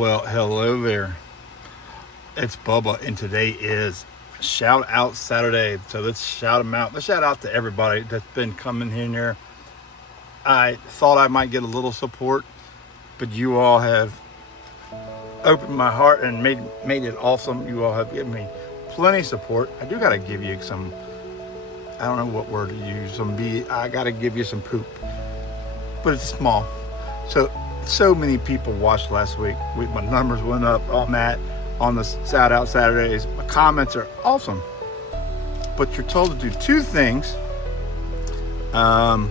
Well, hello there. It's Bubba, and today is Shoutout Saturday. So let's shout them out. Let's shout out to everybody that's been coming in here. I thought I might get a little support, but you all have opened my heart and made it awesome. You all have given me plenty of support. I do gotta give you some. I don't know what word to use. I gotta give you some poop, but it's small. So many people watched last week. My numbers went up on that, on the Shoutout Saturdays. My comments are awesome. But you're told to do two things. And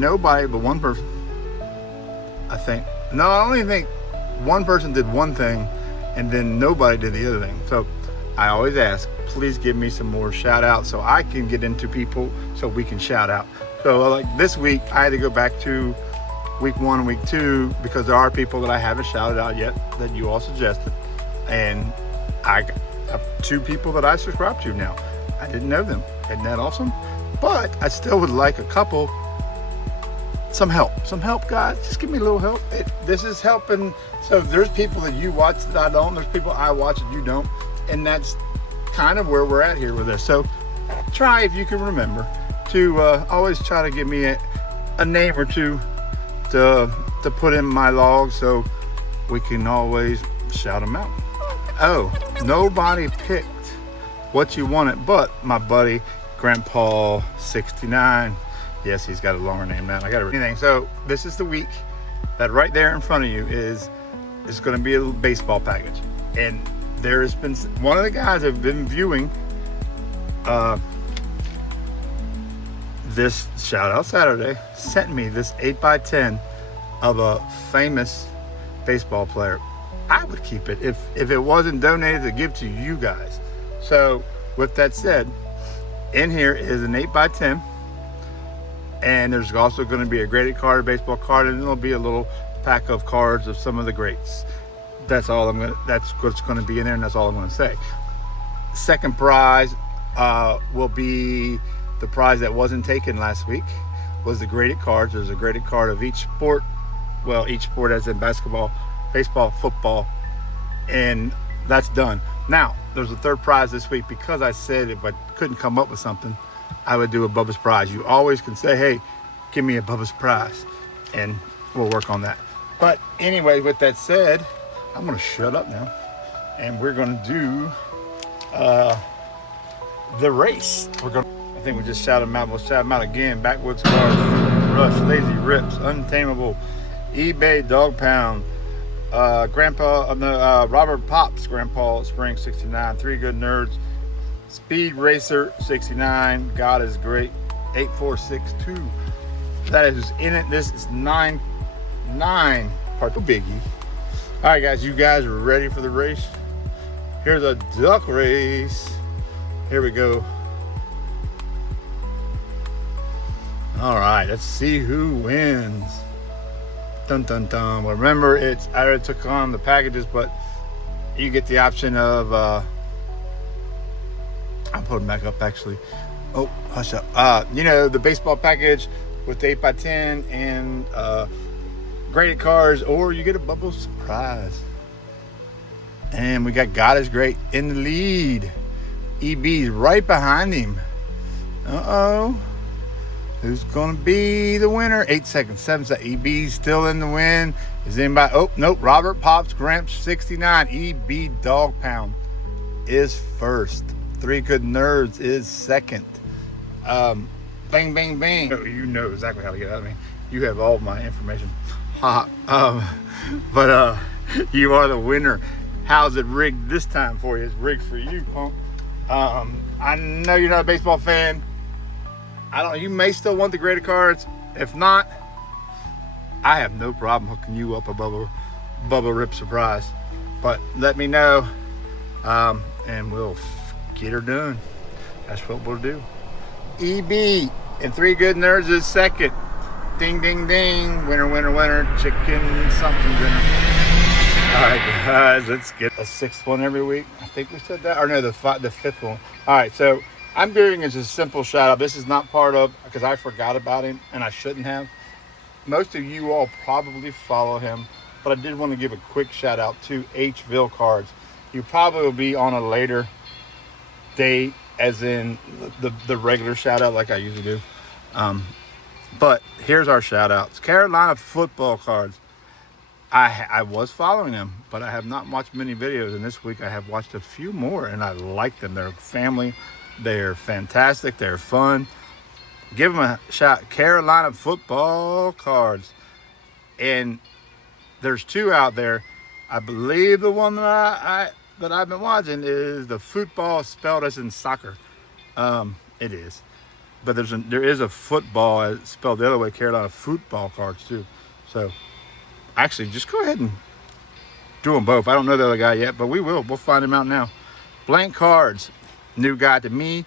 nobody but one person, I think. No, I only think one person did one thing and then nobody did the other thing. So I always ask, please give me some more shout outs so I can get into people so we can shout out. So like this week, I had to go back to week 1 and week 2 because there are people that I haven't shouted out yet that you all suggested. And I have 2 people that I subscribe to now. I didn't know them. Isn't that awesome? But I still would like some help, guys. Just give me a little help. This is helping. So there's people that you watch that I don't. There's people I watch that you don't. And that's kind of where we're at here with this. So try, if you can remember, to always try to give me a name or two to put in my log so we can always shout them out. Oh, nobody picked what you wanted but my buddy Grandpa 69. Yes, he's got a longer name now. I got anything. So this is the week that right there in front of you is going to be a little baseball package. And there has been one of the guys that have been viewing this Shoutout Saturday sent me this 8x10 of a famous baseball player. I would keep it if it wasn't donated to give to you guys. So with that said, in here is an 8x10, and there's also going to be a graded card, a baseball card, and there'll be a little pack of cards of some of the greats. That's what's going to be in there, and that's all I'm going to say. Second prize will be the prize that wasn't taken last week, was the graded cards. There's a graded card of each sport. Well, each sport as in basketball, baseball, football, and that's done. Now, there's a third prize this week because I said if I couldn't come up with something, I would do a Bubba's prize. You always can say, hey, give me a Bubba's prize, and we'll work on that. But anyway, with that said, I'm going to shut up now, and we're going to do the race. I think we just shout them out. We'll shout them out again. Backwoods Cards, Rush, Lazy Rips, Untamable, eBay Dog Pound, Robert Pops, Grandpa Spring 69, 3 Good Nerds, Speed Racer 69, God is Great, 8462. That is in it. This is 9 part of Biggie. All right, guys, you guys are ready for the race? Here's a duck race. Here we go. All right, let's see who wins. Dun dun dun. Well, remember, I already took on the packages, but you get the option of I'll put them back up actually. Oh, hush up. The baseball package with the 8x10 and graded cards, or you get a Bubble surprise. And we got God is Great in the lead. EB's right behind him. Uh-oh. Who's going to be the winner? 8 seconds, 7 seconds. EB's still in the win. Is anybody? Oh, nope. Robert Pops, Gramps 69. EB Dog Pound is first. 3 Good Nerds is second. Bang, bang, bang. You know exactly how to get out of me. You have all my information. But you are the winner. How's it rigged this time for you? It's rigged for you, punk. I know you're not a baseball fan. You may still want the graded cards. If not, I have no problem hooking you up a Bubba Rip surprise. But let me know, and we'll get her done. That's what we'll do. EB and 3 Good Nerds is second. Ding, ding, ding. Winner, winner, winner. Chicken something dinner. All right, guys, let's get a 6th one every week. I think we said that. Or no, the 5th one. All right, so I'm doing as a simple shout out. This is not part of, because I forgot about him and I shouldn't have. Most of you all probably follow him but I did want to give a quick shout out to Hville Cards. You probably will be on a later date, as in the regular shout out like I usually do. But here's our shout outs. Carolina Football Cards. I was following them, but I have not watched many videos, and this week I have watched a few more, and I like them. They're family. They're fantastic. They're fun. Give them a shout. Carolina Football Cards. And there's two out there. I believe the one that I've been watching is the football spelled as in soccer. It is. But there is a football spelled the other way, Carolina Football Cards too. So actually, just go ahead and do them both. I don't know the other guy yet, but we'll find him out now. Blank Cards, new guy to me.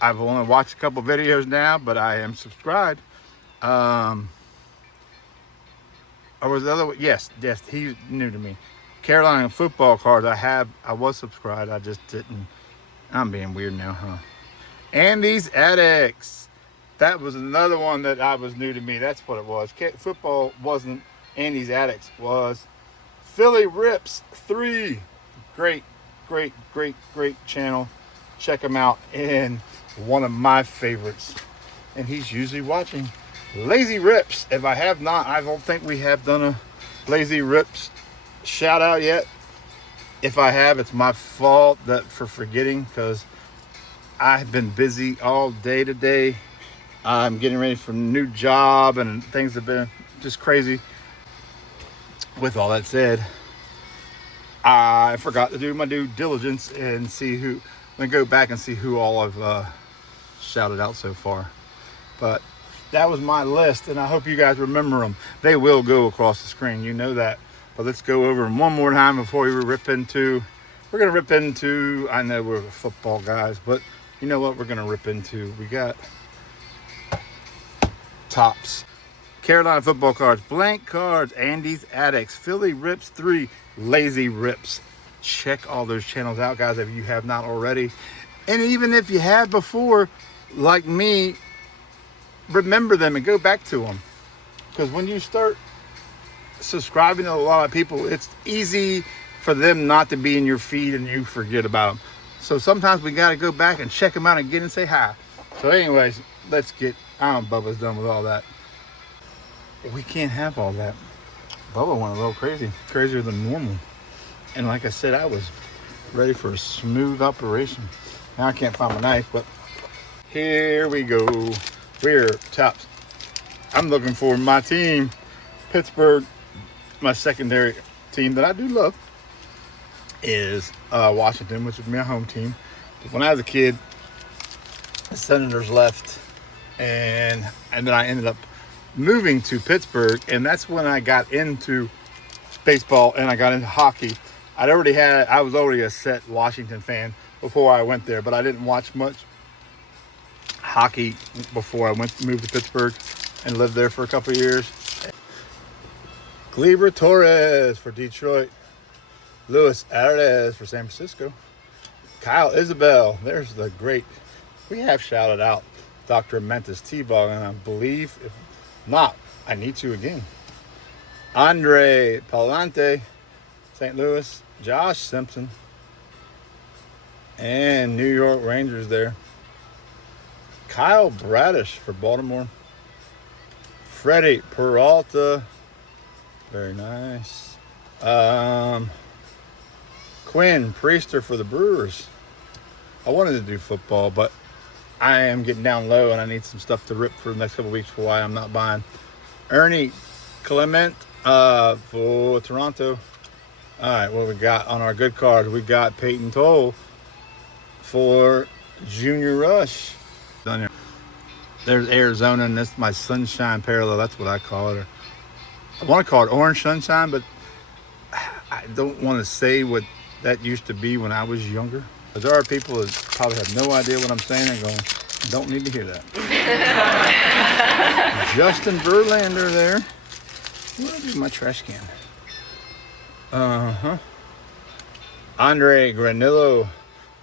I've only watched a couple videos now, but I am subscribed. Or was the other one? Yes, he's new to me. Carolina Football Cards, I was subscribed. I just didn't. I'm being weird now, huh? Andy's Addicts. That was another one that I was new to me. That's what it was. Football wasn't Andy's Addicts. Was Philly Rips 3. Great channel. Check him out. And one of my favorites. And he's usually watching Lazy Rips. If I have not, I don't think we have done a Lazy Rips shout out yet. If I have, it's my fault for forgetting, because I've been busy all day today. I'm getting ready for a new job, and things have been just crazy. With all that said, I forgot to do my due diligence and go back and see who all I've shouted out so far. But that was my list, and I hope you guys remember them. They will go across the screen, you know that. But let's go over them one more time before we rip into. We're gonna rip into. I know we're football guys, but you know what? We're gonna rip into. We got Tops, Carolina Football Cards, Blank Cards, Andy's Addicts, Philly Rips 3, Lazy Rips. Check all those channels out, guys, if you have not already. And even if you have before, like me, remember them and go back to them. Because when you start subscribing to a lot of people, it's easy for them not to be in your feed and you forget about them. So sometimes we got to go back and check them out again and say hi. So anyways, let's get, Bubba's done with all that. We can't have all that. Bubba went a little crazy, crazier than normal. And like I said, I was ready for a smooth operation. Now I can't find my knife, but here we go. We're Tops. I'm looking for my team, Pittsburgh. My secondary team that I do love is Washington, which is my home team. But when I was a kid, the Senators left, and then I ended up moving to Pittsburgh, and that's when I got into baseball and I got into hockey. I was already a set Washington fan before I went there, but I didn't watch much hockey before I moved to Pittsburgh and lived there for a couple of years. Gleyber Torres for Detroit. Luis Arias for San Francisco. Kyle Isabel. There's the great. We have shouted out Dr. Mentis T-Ball, and I believe, if not, I need to again. Andre Palante, St. Louis. Josh Simpson. And New York Rangers there. Kyle Bradish for Baltimore. Freddie Peralta. Very nice. Quinn Priester for the Brewers. I wanted to do football, but I am getting down low and I need some stuff to rip for the next couple of weeks for why I'm not buying. Ernie Clement for Toronto. All right, what we got on our good cards? We got Peyton Toll for Junior Rush. Done here. There's Arizona, and that's my sunshine parallel. That's what I call it. I want to call it orange sunshine, but I don't want to say what that used to be when I was younger. Because there are people that probably have no idea what I'm saying and going, don't need to hear that. Justin Verlander there. Where is my trash can? Andre Granillo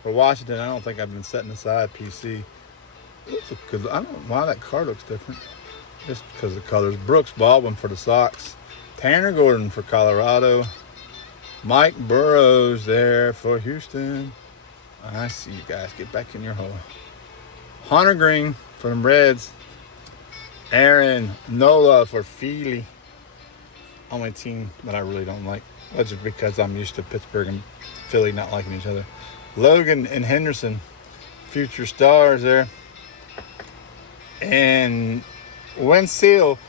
for Washington. I don't think I've been setting aside PC. I don't know why that card looks different. Just because of the colors. Brooks Baldwin for the Sox. Tanner Gordon for Colorado. Mike Burrows there for Houston. I see you guys. Get back in your hole. Hunter Green for the Reds. Aaron Nola for Philly. Only team that I really don't like. That's just because I'm used to Pittsburgh and Philly not liking each other. Logan and Henderson, future stars there. And Wenzel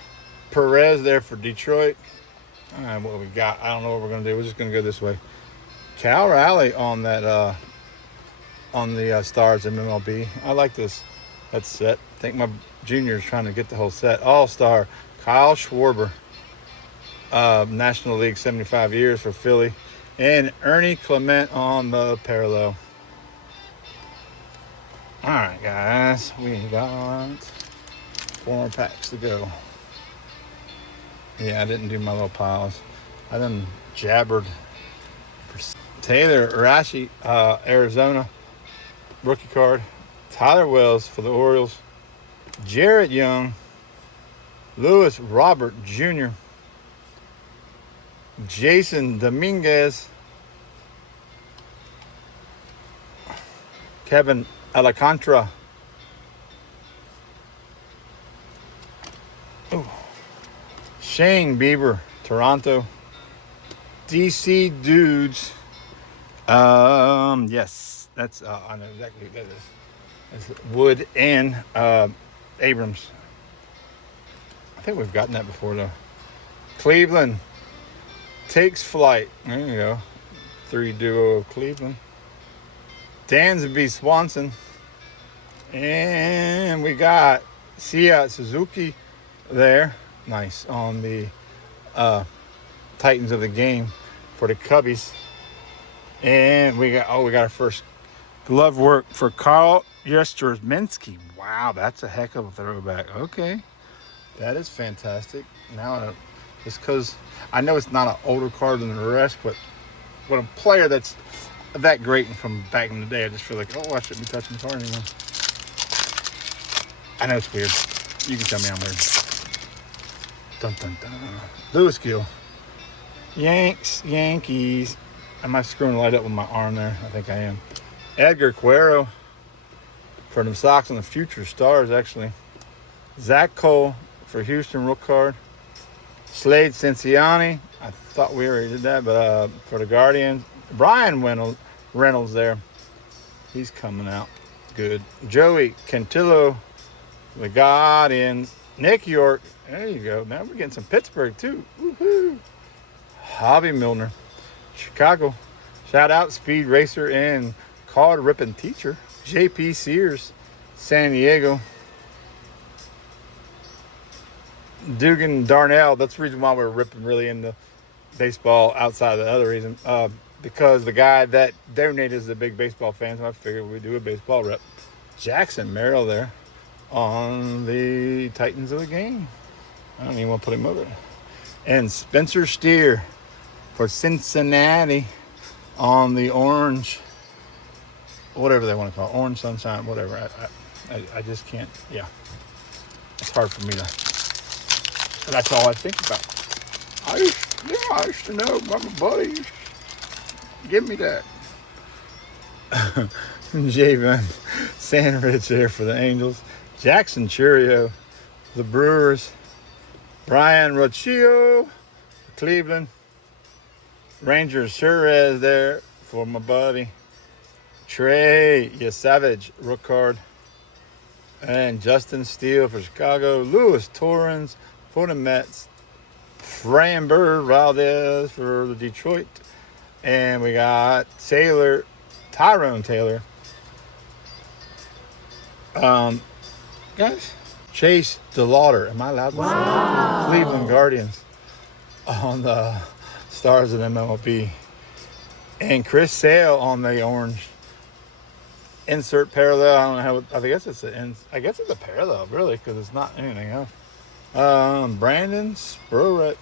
Perez there for Detroit. All right, what we got? I don't know what we're going to do. We're just going to go this way. Cal Raleigh on that on the Stars in MLB. I like this. That set. I think my junior is trying to get the whole set. All-Star Kyle Schwarber. National League 75 years for Philly. And Ernie Clement on the parallel. All right, guys. We got 4 more packs to go. Yeah, I didn't do my little piles. I done jabbered. Taylor Rashi, Arizona. Rookie card. Tyler Wells for the Orioles. Jarrett Young. Lewis Robert Jr. Jason Dominguez. Kevin Alcantara. Ooh. Shane Bieber, Toronto. DC Dudes. Yes, that's I know exactly what that is. That's Wood and Abrams. I think we've gotten that before though. Cleveland takes flight. There you go. 3 duo of Cleveland. Dansby Swanson. And we got Sia Suzuki there. Nice on the Titans of the game for the Cubbies. And we got our first glove work for Carl Yastrzemski. Wow, that's a heck of a throwback. Okay. That is fantastic. Now, just because I know it's not an older card than the rest, but when a player that's that great and from back in the day, I just feel like, oh, I shouldn't be touching the card anymore. I know it's weird. You can tell me I'm weird. Dun, dun, dun. Lewis Gill. Yankees. Am I screwing the light up with my arm there? I think I am. Edgar Cuero for them Sox on the future stars, actually. Zach Cole for Houston, rook card. Slade Cincinnati. I thought we already did that, but for the Guardians. Brian Reynolds there. He's coming out good. Joey Cantillo, the Guardians. Nick York. There you go. Now we're getting some Pittsburgh, too. Woohoo. Hobby Milner. Chicago. Shout out Speed Racer and Card Ripping Teacher. JP Sears. San Diego. Dugan Darnell. That's the reason why we're ripping really into baseball outside of the other reason. Because the guy that donated is a big baseball fan, so I figured we'd do a baseball rep. Jackson Merrill there on the Titans of the game. I don't even want to put him over there. And Spencer Steer for Cincinnati on the orange, whatever they want to call it, orange sunshine, whatever. I just can't, yeah. It's hard for me to, that's all I think about. I used to know, my buddy, give me that. Javon Sandridge there for the Angels. Jackson Churio, the Brewers. Brian Rocchio, Cleveland. Rangers Suarez there for my buddy. Trey Yesavage, rook card. And Justin Steele for Chicago. Luis Torrens for the Mets. Framber Valdez for the Detroit. And we got Tyrone Taylor. Guys, Chase DeLauder. Am I allowed to say that? Cleveland Guardians on the Stars of MLB. And Chris Sale on the orange. Insert parallel. I don't know how. I guess it's a parallel, really, because it's not anything else. Brandon Sproat.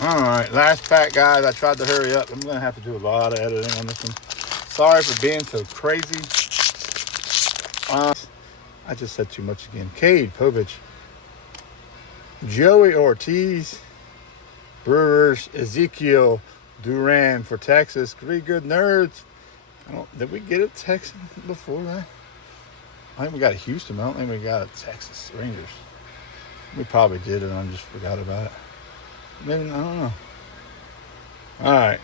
All right, last pack, guys. I tried to hurry up. I'm gonna have to do a lot of editing on this one. Sorry for being so crazy. I just said too much again. Cade Povich. Joey Ortiz. Brewers, Ezekiel Duran for Texas. 3 good nerds. Did we get a Texan before that? I think we got a Houston. I don't think we got a Texas Rangers. We probably did, and I just forgot about it. Maybe, I don't know. All right.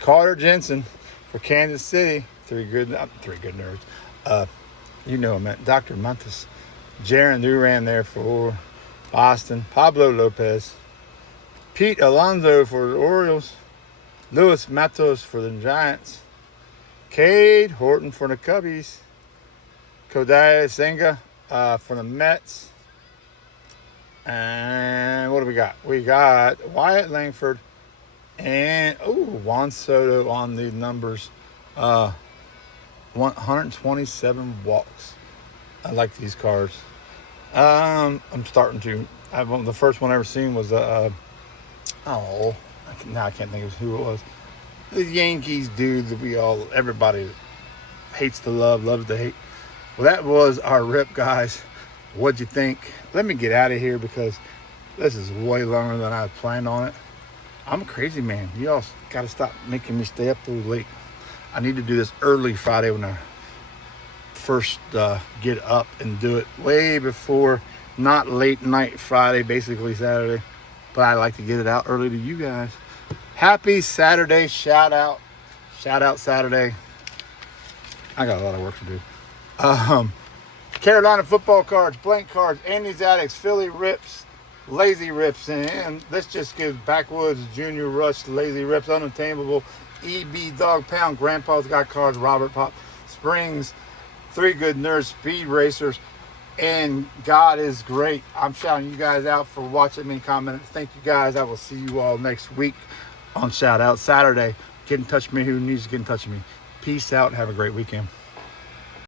Carter Jensen for Kansas City. 3 good nerds. You know him, Dr. Montes. Jaron Duran there for Boston. Pablo Lopez. Pete Alonso for the Orioles. Luis Matos for the Giants. Cade Horton for the Cubbies. Kodai Senga for the Mets. And what do we got? We got Wyatt Langford and Juan Soto on the numbers. 127 walks. I like these cards. I'm starting to. The first one I ever seen was now I can't think of who it was. The Yankees dude that everybody hates to love, loves to hate. Well, that was our rip, guys. What'd you think? Let me get out of here because this is way longer than I had planned on it. I'm a crazy man. Y'all got to stop making me stay up so late. I need to do this early Friday when I first get up and do it way before, not late night Friday, basically Saturday. But I like to get it out early to you guys. Happy Saturday, Shoutout Saturday. I got a lot of work to do. Carolina Football Cards, Blank Cards, Andy's Addicts, Philly Rips, Lazy Rips, and let's just give Backwoods, Junior Rush, Lazy Rips, Unattainable, EB Dog Pound, Grandpa's Got Cards, Robert Pop, Springs, 3 Good Nerds, Speed Racers, and God is Great. I'm shouting you guys out for watching me, commenting. Thank you guys. I will see you all next week on Shoutout Saturday. Get in touch with me who needs to get in touch with me. Peace out and have a great weekend.